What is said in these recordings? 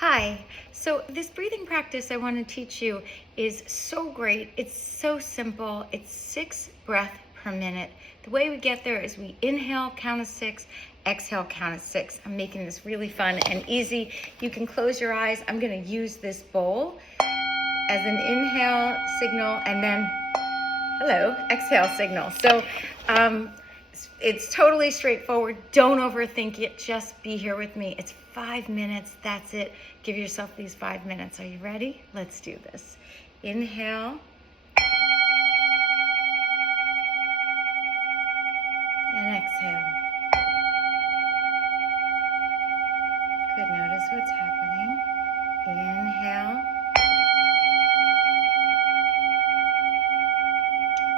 Hi, so this breathing practice I want to teach you is so great. It's so simple. It's 6 breaths per minute. The way we get there is we inhale, count to 6, exhale, count to 6. I'm making this really fun and easy. You can close your eyes. I'm going to use this bowl as an inhale signal and then, hello, exhale signal. So it's totally straightforward. Don't overthink it. Just be here with me. It's 5 minutes. That's it. Give yourself these 5 minutes. Are you ready? Let's do this. Inhale. And exhale. Good. Notice what's happening. Inhale.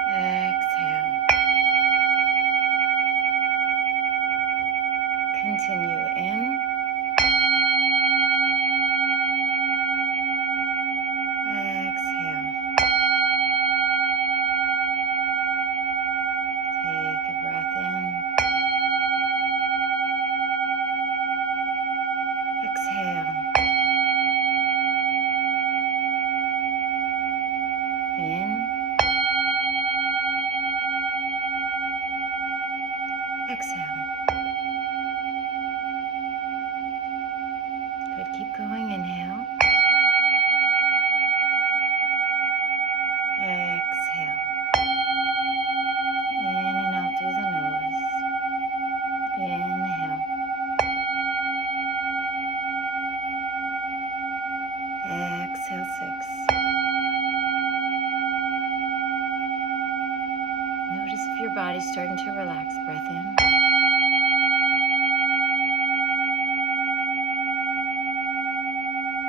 Exhale. Continue in. Exhale. Take a breath in. Exhale. In. Exhale. Good. Keep going. Inhale. Exhale. In and out through the nose. Inhale. Exhale 6. Notice if your body's starting to relax. Breath in.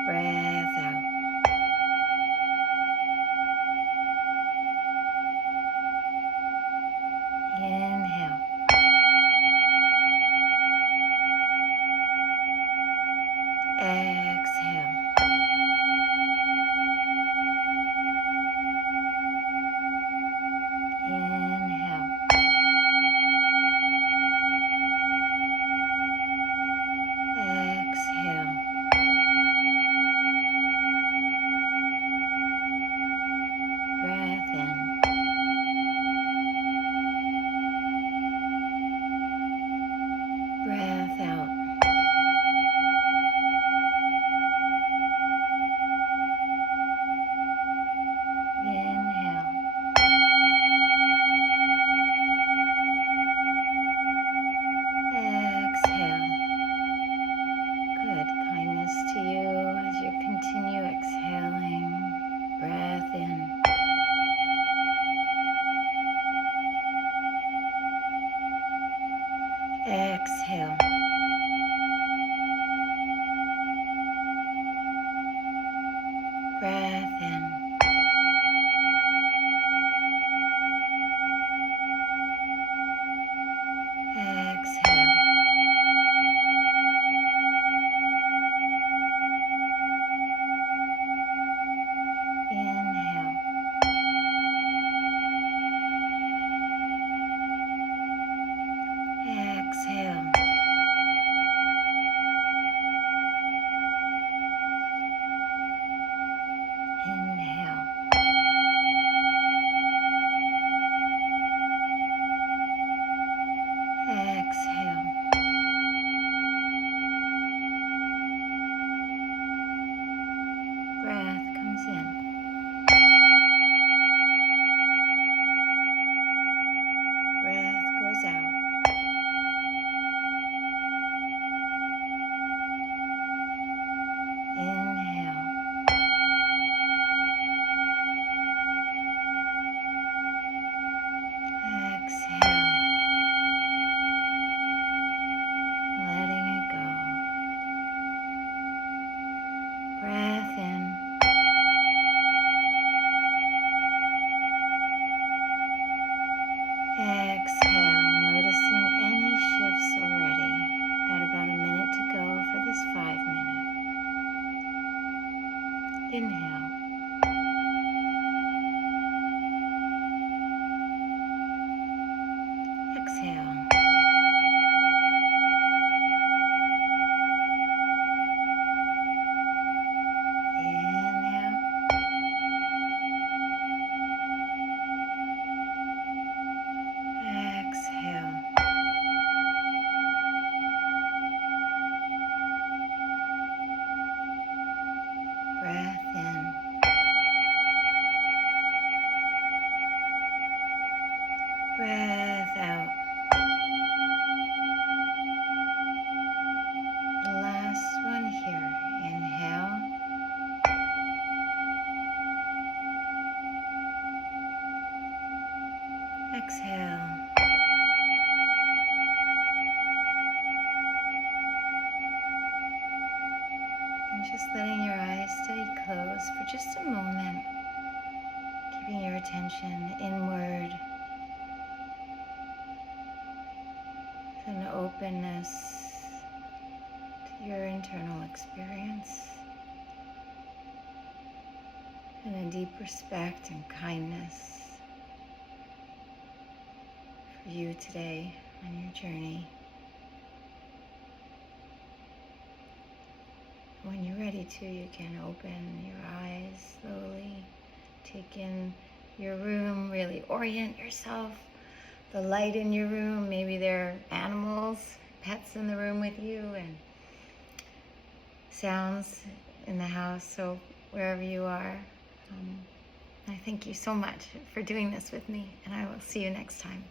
Breath out. Inhale. Exhale. Inhale. Exhale. Breath in. Breath out. Inhale. Exhale. Good. Kindness to you as you continue exhaling. Breath in. Exhale. Breath in. Exhale. Inhale. Exhale. Inhale. Exhale. Breath comes in. Breath goes out. Inhale. Exhale. Letting it go. Breath in. Exhale. Noticing any shifts already. Got about a minute to go for this 5 minute. Inhale. Exhale. just letting your eyes stay closed for just a moment, keeping your attention inward with an openness to your internal experience and a deep respect and kindness for you today on your journey. When you're ready to, you can open your eyes slowly, take in your room, really orient yourself, the light in your room. Maybe there are animals, pets in the room with you, and sounds in the house. So wherever you are, I thank you so much for doing this with me, and I will see you next time.